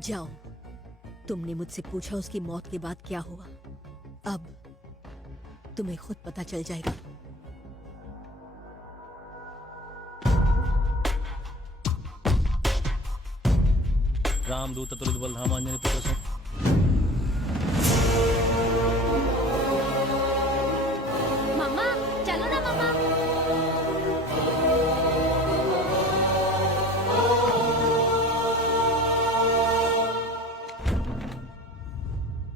जाओ, तुमने मुझसे पूछा उसकी मौत के बाद क्या हुआ। अब तुम्हें खुद पता चल जाएगा। रामदूत अतुलित बलधाम आंजनेय पुत्र मम्मा, चलो ना मम्मा।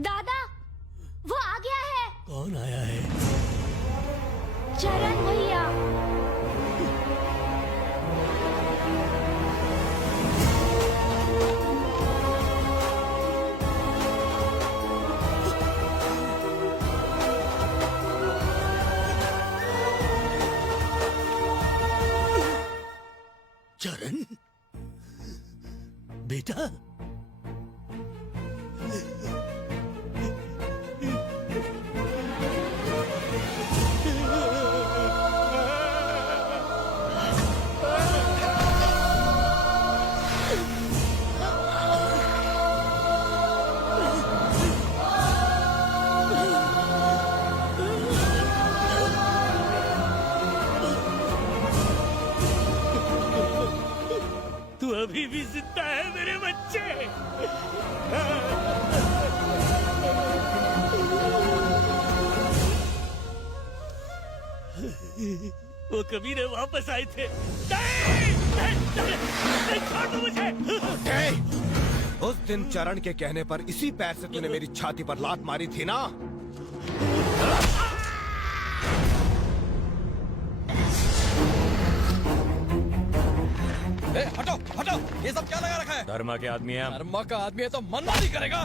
दादा, वो आ गया है। कौन आया है? चरण भैया। चरण बेटा, तू अभी भी जिंदा है मेरे बच्चे। वो कबीरे वापस आए थे। नहीं, छोड़ दो मुझे। उस दिन चरण के कहने पर इसी पैर से तूने मेरी छाती पर लात मारी थी ना। हटो हटो, ये सब क्या लगा रखा है? धर्मा के आदमी है। धर्मा का आदमी है तो मनमानी करेगा।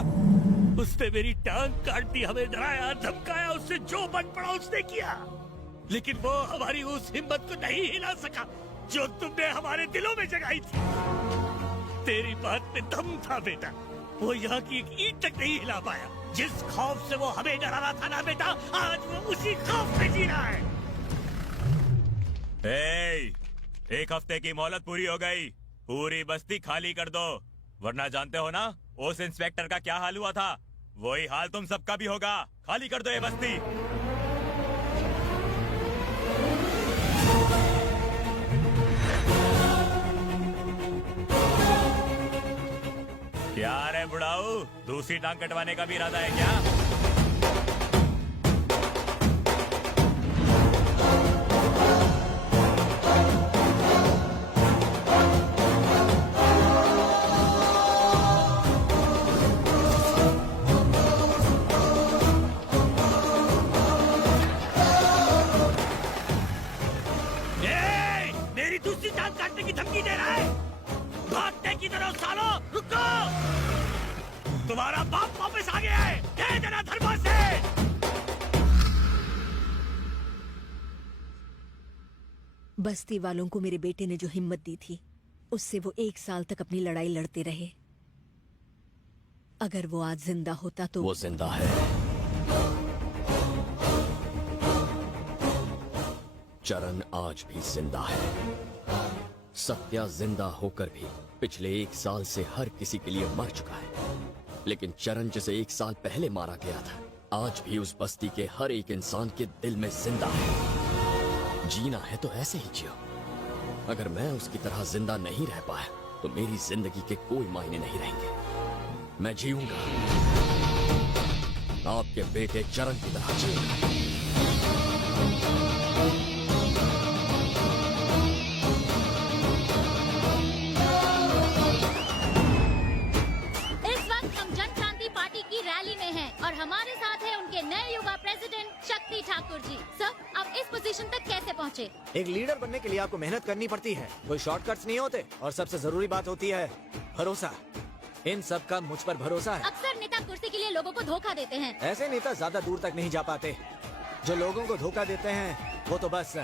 उसने मेरी टांग काट दी, हमें डराया धमकाया, उससे जो बन पड़ा उसने किया, लेकिन वो हमारी उस हिम्मत को नहीं हिला सका जो तुमने हमारे दिलों में जगाई थी। तेरी बात में दम था बेटा, वो यहाँ की एक ईंट तक नहीं हिला पाया। जिस खौफ से वो हमें डरा रहा था ना बेटा, आज वो उसी खौफ में जी रहा है। एक हफ्ते की मोहलत पूरी हो गई, पूरी बस्ती खाली कर दो, वरना जानते हो ना उस इंस्पेक्टर का क्या हाल हुआ था, वही हाल तुम सबका भी होगा। खाली कर दो ये बस्ती। क्या रे बुढ़ाऊ, दूसरी टांग कटवाने का भी इरादा है क्या? दूसरी टांग काटने की धमकी दे रहा है। भागने की तरह सालो, रुको, तुम्हारा बाप वापस आ गया है, कह देना धर्मा से। बस्ती वालों को मेरे बेटे ने जो हिम्मत दी थी, उससे वो 1 साल तक अपनी लड़ाई लड़ते रहे। अगर वो आज जिंदा होता तो। वो जिंदा है। चरण आज भी जिंदा है। सत्या जिंदा होकर भी पिछले 1 साल से हर किसी के लिए मर चुका है, लेकिन चरण जिसे 1 साल पहले मारा गया था, आज भी उस बस्ती के हर एक इंसान के दिल में जिंदा है। जीना है तो ऐसे ही जियो। अगर मैं उसकी तरह जिंदा नहीं रह पाया तो मेरी जिंदगी के कोई मायने नहीं रहेंगे। मैं जीऊंगा, आपके बेटे चरण की तरह जीऊंगा। और हमारे साथ है उनके नए युवा प्रेसिडेंट शक्ति ठाकुर जी। सर, आप इस पोजीशन तक कैसे पहुँचे? एक लीडर बनने के लिए आपको मेहनत करनी पड़ती है, कोई शॉर्टकट्स नहीं होते, और सबसे जरूरी बात होती है भरोसा। इन सब का मुझ पर भरोसा है। अक्सर नेता कुर्सी के लिए लोगों को धोखा देते हैं। ऐसे नेता ज्यादा दूर तक नहीं जा पाते। जो लोगों को धोखा देते हैं वो तो बस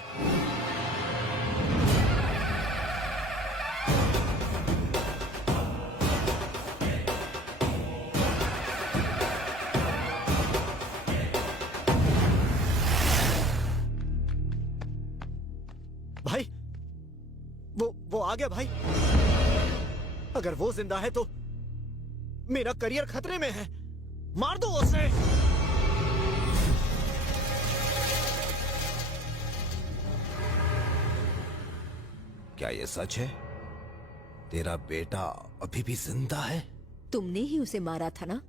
भाई, वो आ गया भाई। अगर वो जिंदा है तो मेरा करियर खतरे में है। मार दो उसे। क्या ये सच है? तेरा बेटा अभी भी जिंदा है? तुमने ही उसे मारा था ना?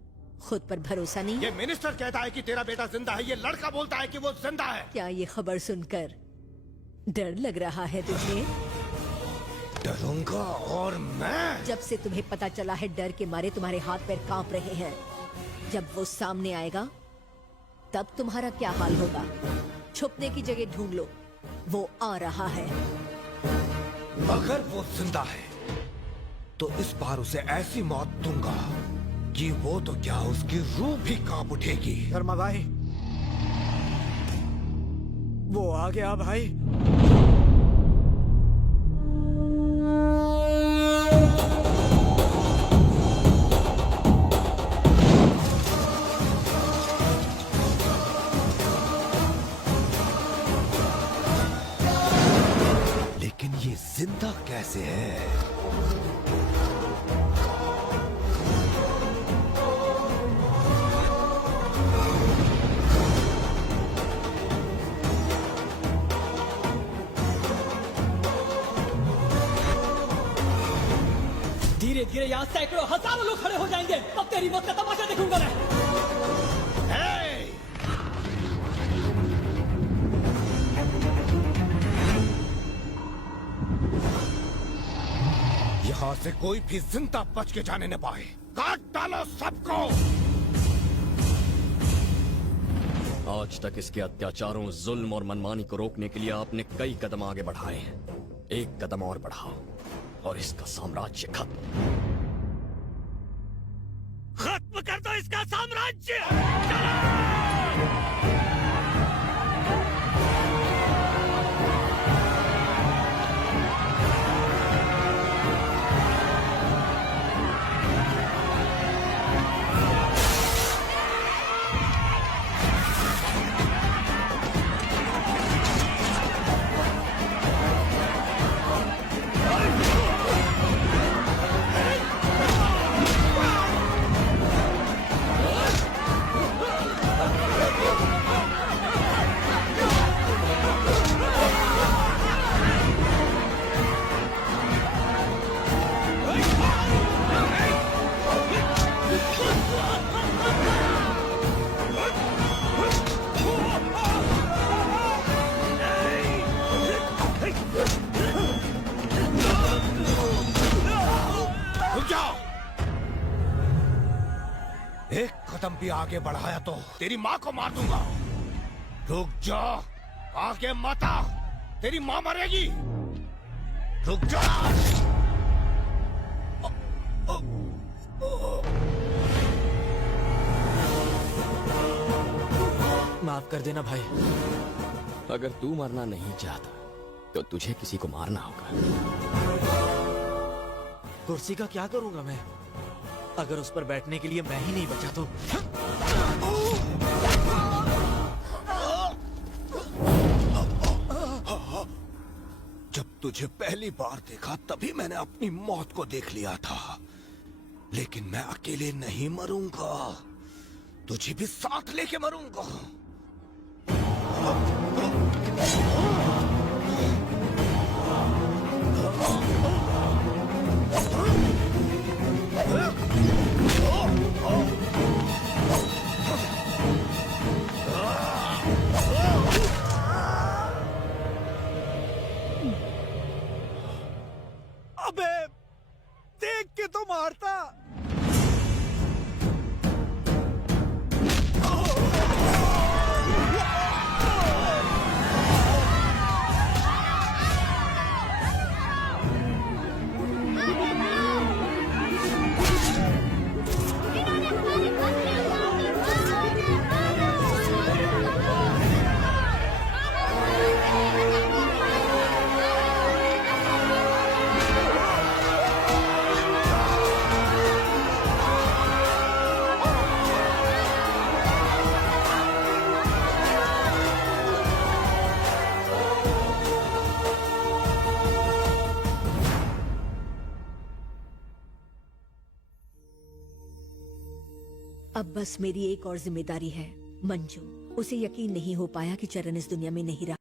खुद पर भरोसा नहीं? ये मिनिस्टर कहता है कि तेरा बेटा जिंदा है, ये लड़का बोलता है कि वो जिंदा है। क्या ये खबर सुनकर डर लग रहा है तुझे? डरूंगा और मैं। जब से तुम्हें पता चला है डर के मारे तुम्हारे हाथ पैर कांप रहे हैं। जब वो सामने आएगा तब तुम्हारा क्या हाल होगा? छुपने की जगह ढूंढ लो, वो आ रहा है। अगर वो जिंदा है तो इस बार उसे ऐसी मौत दूंगा कि वो तो क्या उसकी रूह भी कांप उठेगी। धर्मा भाई, वो आ गया भाई। लेकिन ये जिंदा कैसे है? धीरे धीरे यहाँ सैकड़ों हजारों लोग खड़े हो जाएंगे। अब तेरी मौत का तमाशा देखूंगा मैं। यहाँ से कोई भी जिंदा बच के जाने न पाए। काट डालो सबको। आज तक इसके अत्याचारों, जुल्म और मनमानी को रोकने के लिए आपने कई कदम आगे बढ़ाए हैं। एक कदम और बढ़ाओ और इसका साम्राज्य खत्म कर दो इसका साम्राज्य। एक कदम भी आगे बढ़ाया तो तेरी माँ को मार दूंगा। रुक जा, आगे मत आ, तेरी माँ मरेगी। रुक जा। माफ कर देना भाई। अगर तू मरना नहीं चाहता तो तुझे किसी को मारना होगा। कुर्सी का क्या करूंगा मैं? अगर उस पर बैठने के लिए मैं ही नहीं बचा तो। जब तुझे पहली बार देखा तभी मैंने अपनी मौत को देख लिया था, लेकिन मैं अकेले नहीं मरूंगा, तुझे भी साथ लेके मरूंगा। अबे देख के तो मारता। अब बस मेरी एक और जिम्मेदारी है, मंजू। उसे यकीन नहीं हो पाया कि चरण इस दुनिया में नहीं रहा।